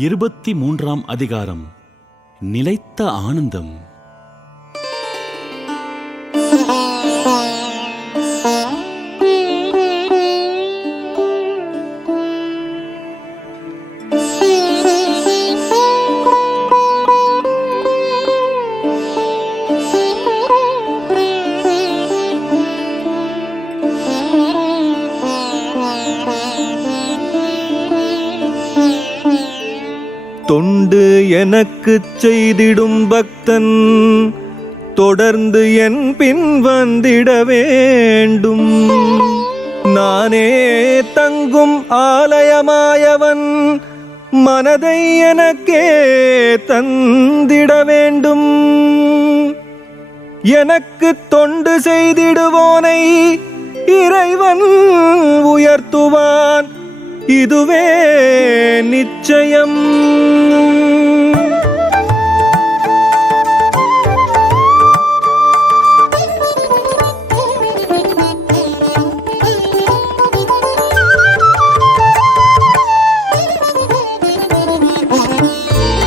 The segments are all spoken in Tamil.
23ஆம் அதிகாரம். நிலைத்த ஆனந்தம். தொண்டு எனக்குச் செய்திடும் பக்தன் தொடர்ந்து என் பின் வந்திட வேண்டும். நானே தங்கும் ஆலயமாயவன் மனதை எனக்கே தந்திட வேண்டும். எனக்கு தொண்டு செய்திடுவோனை இறைவன் உயர்த்துவான், இதுவே நிச்சயம்.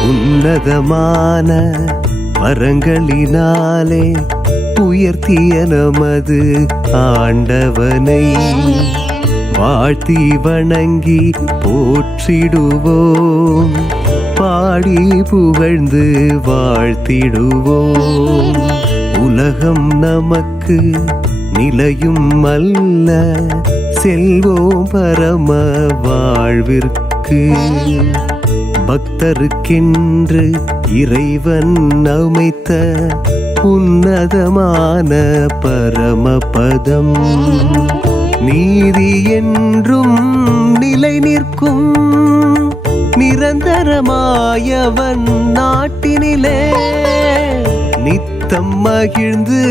உன்னதமான வரங்களினாலே உயர்த்திய நமது ஆண்டவனை வாழ்த்தி வணங்கி போற்றிடுவோம், பாடி புகழ்ந்து வாழ்த்திடுவோம். உலகம் நமக்கு நிலையும் அல்ல, செல்வோம் பரம வாழ்விற்கு. பக்தருக்கென்று இறைவன் அமைத்த உன்னதமான பரமபதம். நீதி என்றும் நிலை நிற்கும் நிரந்தரமாயவன் நாட்டினிலே நித்தம் மகிழ்ந்து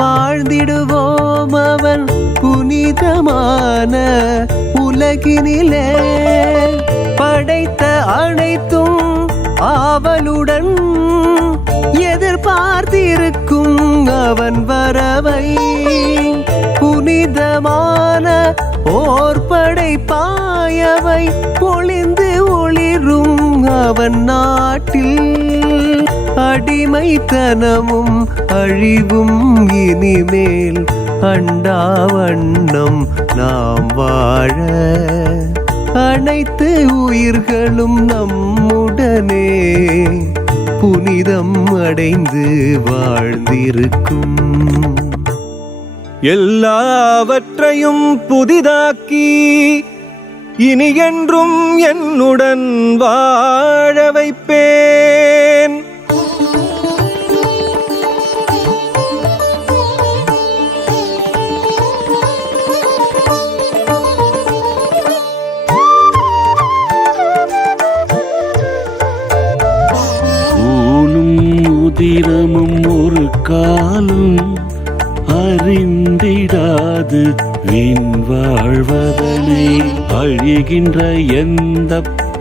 வாழ்ந்திடுவோம் அவன் புனிதமான உலகினிலே. படைத்த அனைத்தும் ஆவலுடன் எதிர்பார்த்திருக்கும் அவன் வரவை. புனிதமான ஓர் படைப்பாயவை பொழிந்து ஒளிரும் அவன் நாட்டில். அடிமைத்தனமும் அழிவும் இனிமேல் அண்டாவண்ணம் நாம் வாழ. அனைத்து உயிர்களும் நம்முடனே புனிதம் அடைந்து வாழ்ந்திருக்கும். எல்லாவற்றையும் புதிதாக்கி இனி என்றும் என்னுடன் வாழ வைப்பேன். உதிரமும் ஒரு காலும் அறிந்திடாது வீண் வாழ்வதனை. அழிகின்ற எந்த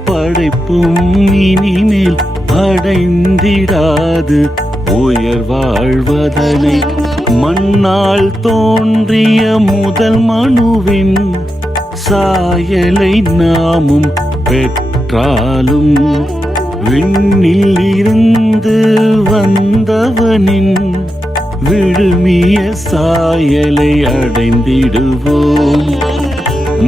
படைப்பும் இனிமேல் அடைந்திடாது உயர் வாழ்வதனை. மண்ணால் தோன்றிய முதல் மனுவின் சாயலை நாமும் பெற்றாலும் விண்ணில் இருந்து வந்தவனின் விழுமிய சாயலை அடைந்திடுவோம்.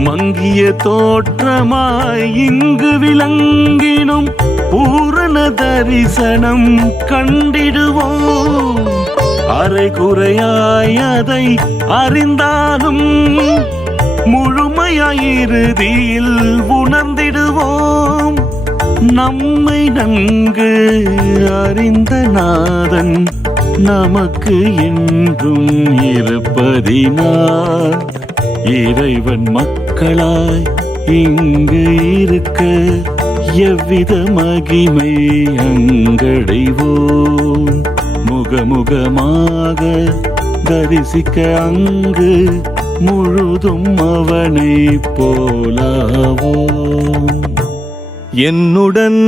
மங்கிய தோற்றமாய் இங்கு விளங்கினும் பூரண தரிசனம் கண்டிடுவோம். அரைகுறையாய் அதை அறிந்தாலும் முழுமையாய் இறுதியில் உணர்ந்திடுவோம். நம்மை நன்கு அறிந்த நாதன் நமக்கு என்றும் இருப்பதினால் இறைவன் மக்களாய் இங்கு இருக்க எவ்வித மகிமை அங்கடைவோம். முகமுகமாக தரிசிக்க அங்கு முழுதும் அவனை போலாவோம். என்னுடன்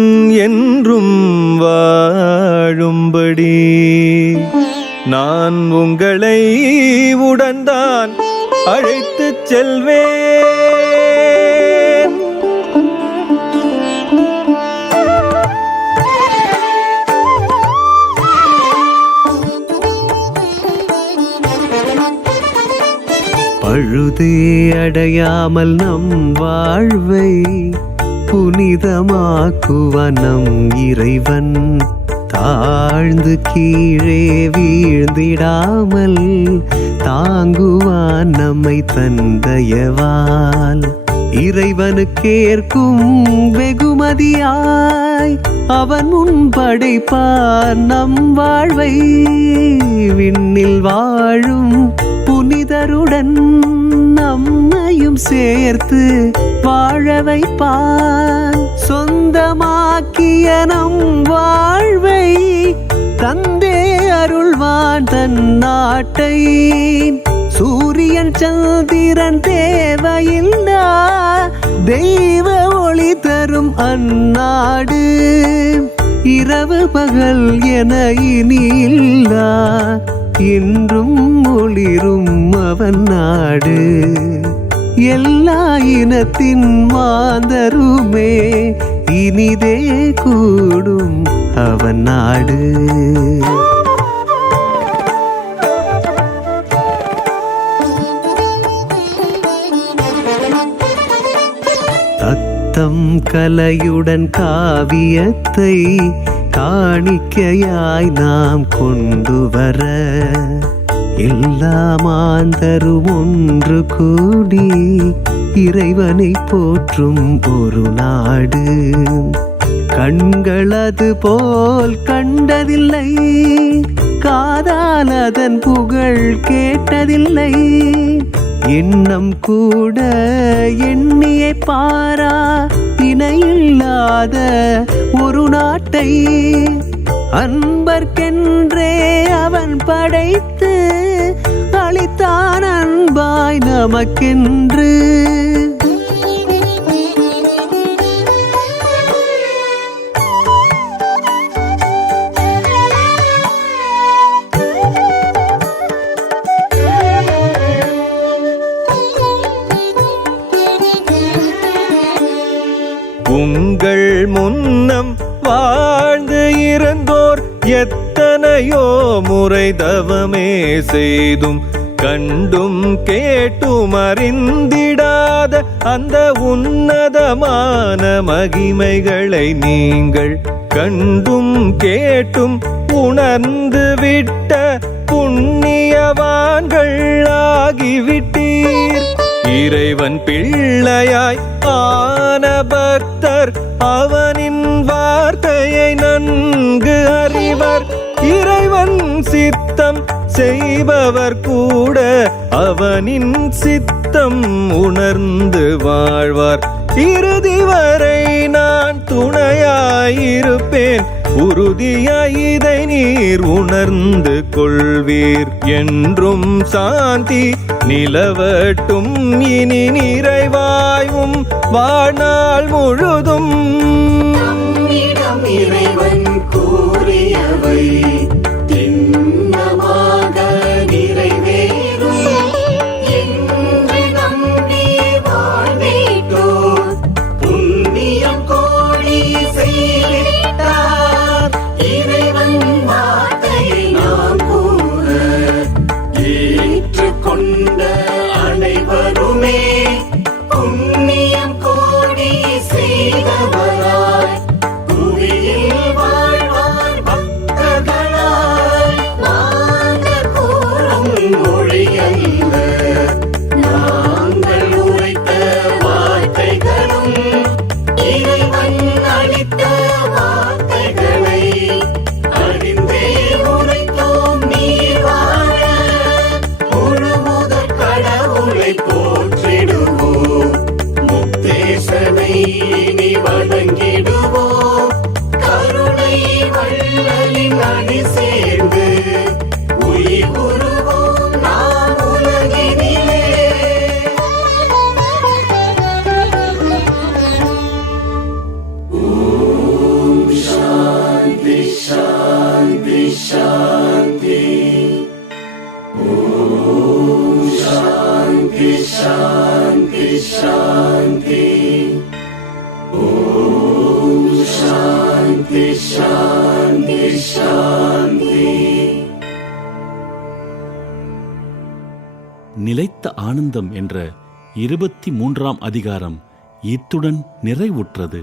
என்றும் வாழும்படி நான் உங்களை உடன்தான் அழைத்துச் செல்வேன். பழுதே அடையாமல் நம் வாழ்வை புனிதமாக்குவான் நம் இறைவன். தாழ்ந்து கீழே வீழ்ந்திடாமல் தாங்குவான் நம்மை தந்தையவால். இறைவனுக்கேற்கும் வெகுமதியாய் அவன் முன் படைப்பான் நம் வாழ்வை. விண்ணில் வாழும் புனிதருடன் நம்மையும் சேர்த்து வாழ வைப்பான். சொந்தமாக்கிய நம் வாழ்வை தந்தே அருள்வான் தன் நாட்டை. சூரியன் சந்திரன் தேவையில்லா தெய்வ ஒளி தரும் அந்நாடு. இரவு பகல் என இனி இல்லா இன்றும் ஒளிரும் அவன் நாடு. எல்லா இனத்தின் மாந்தருமே இனிதே கூடும் அவன் நாடு. தத்தம் கலையுடன் காவியத்தை காணிக்கையாய் நாம் கொண்டு வர எல்லா மாந்தரும் ஒன்று கூடி இறைவனை போற்றும் ஒரு நாடு. கண்கள் அது போல் கண்டதில்லை, காதால் அதன் புகழ் கேட்டதில்லை. எண்ணம் கூட எண்ணியை பாரா இணையில்லாத ஒரு நாட்டை அன்பர்க்கென்றே அவன் படைத்து அளித்தான் அன்பாய் நமக்கென்று. உங்கள் முன்னம் வாழ்ந்து இறந்தோர் எத்தனையோ முறை தவமே செய்தும் கண்டும் கேட்டும் அறிந்திடாத அந்த உன்னதமான மகிமைகளை நீங்கள் கண்டும் கேட்டும் உணர்ந்து விட்ட புண்ணியவான்கள் ஆகிவிட்டீர். இறைவன் பிள்ளையாய் ஆன பக்தர் அவனின் வார்த்தையை நன்கு அறிவர். இறைவன் சித்தம் செய்பவர் கூட அவனின் சித்தம் உணர்ந்து வாழ்வார். இறுதி வரை நான் துணையாயிருப்பேன், உறுதியாய் இதை நீர் உணர்ந்து கொள்வீர். என்றும் சாந்தி நிலவட்டும் இனி நிறைவாயும் வாழ்நாள் முழுதும். இறைவன் கூறியவை திண்ணமாக நிறைவேறும் என்று நம்பி வாழ்ந்தோர் புண்ணியம் கோடி செய்தார். இறைவன் வார்த்தையை நாம் கூற ஏற்றுக்கொண்ட அனைவருமே புண்ணியம் கோடி செய்தவராய் புவியில் வாழ்வார் பக்தர்களாய். நாங்கள் கூறும் மொழியல்ல, நாங்கள் உரைத்த வார்த்தைகளும் இறைவன் அளித்த வார்த்தைகளை அறிந்தே உரைத்தோம் நீர் வாழ. முழு முதற் கடவுளை போற்றிடுவோம், முக்தேசனை இனி வணங்கிடுவோம். கருணை வள்ளலின் அணி சேர்ந்து உயிர் உருவோம் நாம் உலகினிலே. ஓம் சாந்தி சாந்தி சாந்தி. ஓம் சாந்தி சாந்தி சாந்தி. ஓம் சாந்தி சாந்தி சாந்தி. நிலைத்த ஆனந்தம் என்ற 23ஆம் அதிகாரம் இத்துடன் நிறைவுற்றது.